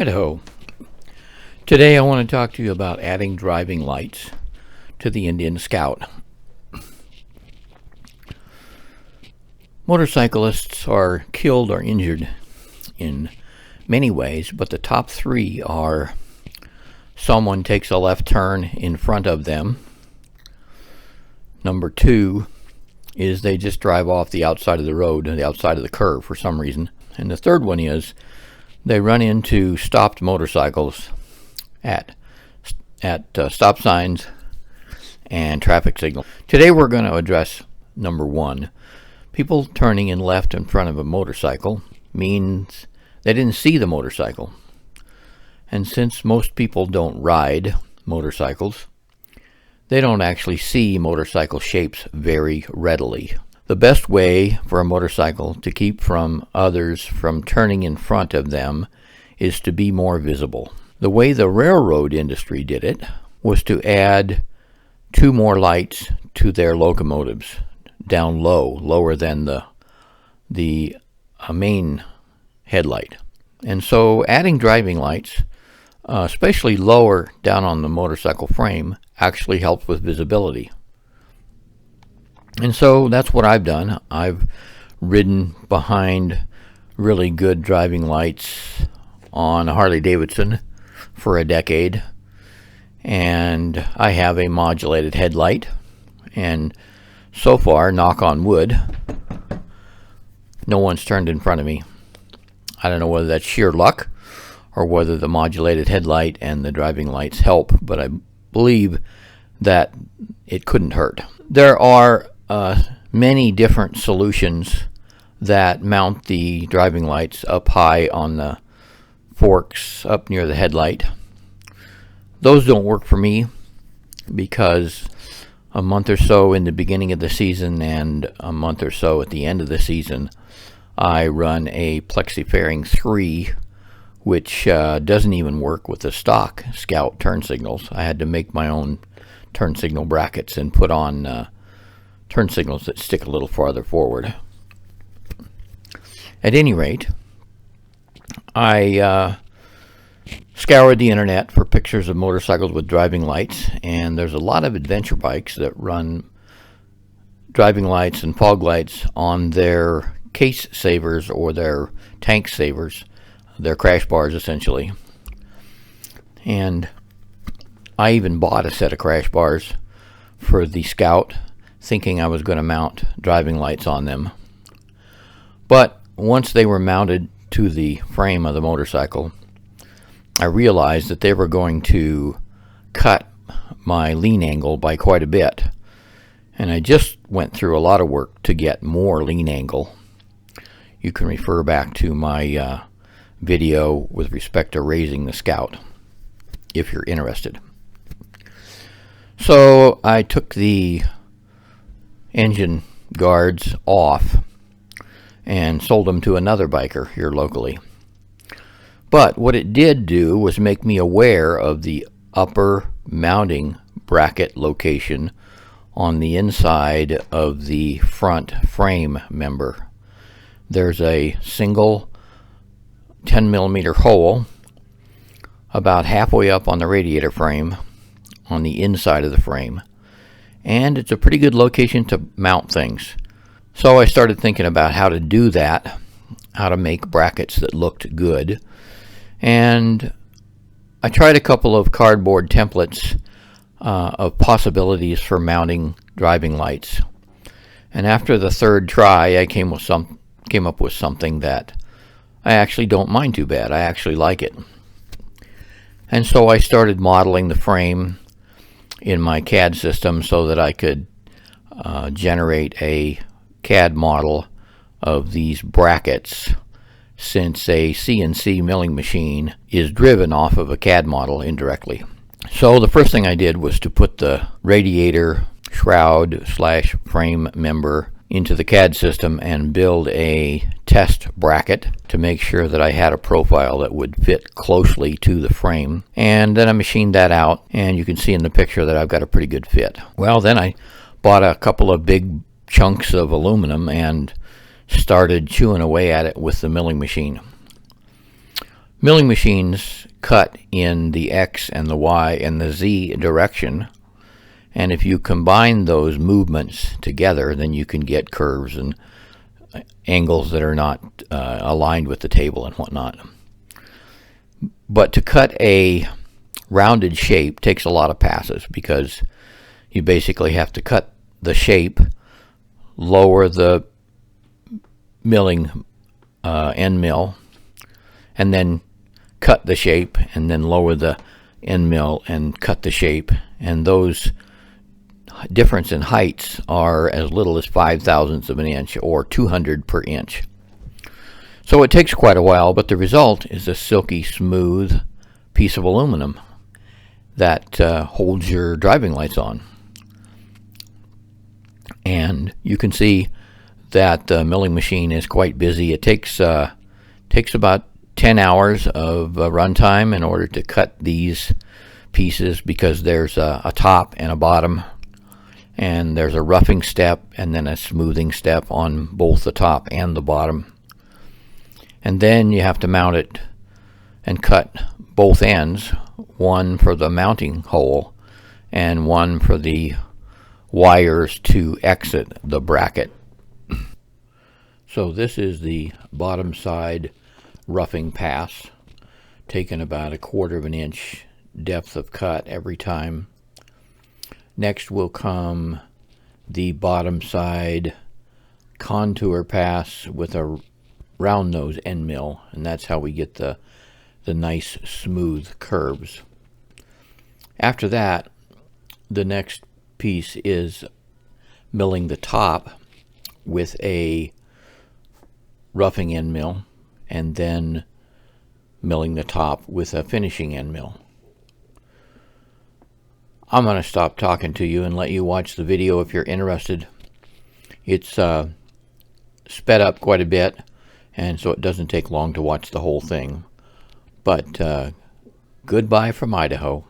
Idaho. Today I want to talk to you about adding driving lights to the Indian Scout. Motorcyclists are killed or injured in many ways, but the top three are someone takes a left turn in front of them. Number two is they just drive off the outside of the road, the outside of the curve for some reason. And the third one is they run into stopped motorcycles at stop signs and traffic signals. Today we're going to address number one. People turning in left in front of a motorcycle means they didn't see the motorcycle. And since most people don't ride motorcycles, they don't actually see motorcycle shapes very readily. The best way for a motorcycle to keep from others from turning in front of them is to be more visible. The way the railroad industry did it was to add two more lights to their locomotives, down low, lower than the main headlight. And so adding driving lights, especially lower down on the motorcycle frame, actually helps with visibility. And so that's what I've done. I've ridden behind really good driving lights on a Harley Davidson for a decade, and I have a modulated headlight, and so far, knock on wood, no one's turned in front of me. I don't know whether that's sheer luck or whether the modulated headlight and the driving lights help, but I believe that it couldn't hurt. There are many different solutions that mount the driving lights up high on the forks up near the headlight. Those don't work for me because a month or so in the beginning of the season and a month or so at the end of the season, I run a Plexi Fairing 3, which doesn't even work with the stock Scout turn signals. I had to make my own turn signal brackets and put on turn signals that stick a little farther forward. At any rate, I scoured the internet for pictures of motorcycles with driving lights, and there's a lot of adventure bikes that run driving lights and fog lights on their case savers or their tank savers, their crash bars essentially. And I even bought a set of crash bars for the Scout, thinking I was going to mount driving lights on them. But once they were mounted to the frame of the motorcycle, I realized that they were going to cut my lean angle by quite a bit. And I just went through a lot of work to get more lean angle. You can refer back to my video with respect to raising the Scout if you're interested. So I took the engine guards off and sold them to another biker here locally. But what it did do was make me aware of the upper mounting bracket location on the inside of the front frame member. There's a single 10mm hole about halfway up on the radiator frame on the inside of the frame, and it's a pretty good location to mount things. So I started thinking about how to do that, how to make brackets that looked good, and I tried a couple of cardboard templates of possibilities for mounting driving lights, and after the third try I came up with something that I actually don't mind too bad. I actually like it. And so I started modeling the frame in my CAD system so that I could generate a CAD model of these brackets, since a CNC milling machine is driven off of a CAD model indirectly. So the first thing I did was to put the radiator shroud / frame member into the CAD system and build a test bracket to make sure that I had a profile that would fit closely to the frame. And then I machined that out, and you can see in the picture that I've got a pretty good fit. Well, then I bought a couple of big chunks of aluminum and started chewing away at it with the milling machine. Milling machines cut in the X and the Y and the Z direction, and if you combine those movements together, then you can get curves and angles that are not aligned with the table and whatnot. But to cut a rounded shape takes a lot of passes, because you basically have to cut the shape, lower the milling end mill, and then cut the shape, and then lower the end mill and cut the shape. And those difference in heights are as little as 5/1000 of an inch, or 200 per inch. So it takes quite a while, but the result is a silky smooth piece of aluminum that holds your driving lights on. And you can see that the milling machine is quite busy. It takes about 10 hours of runtime in order to cut these pieces, because there's a top and a bottom, and there's a roughing step and then a smoothing step on both the top and the bottom. And then you have to mount it and cut both ends, one for the mounting hole and one for the wires to exit the bracket. So this is the bottom side roughing pass, taking about 1/4 of an inch depth of cut every time. Next will come the bottom side contour pass with a round nose end mill, and that's how we get the nice smooth curves. After that, the next piece is milling the top with a roughing end mill, and then milling the top with a finishing end mill. I'm going to stop talking to you and let you watch the video if you're interested. It's sped up quite a bit, and so it doesn't take long to watch the whole thing. But goodbye from Idaho.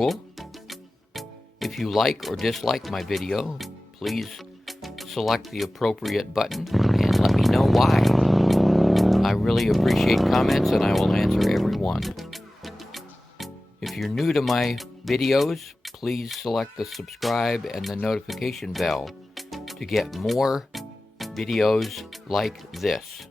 usual, if you like or dislike my video, please select the appropriate button and let me know why. I really appreciate comments and I will answer every one. If you're new to my videos, please select the subscribe and the notification bell to get more videos like this.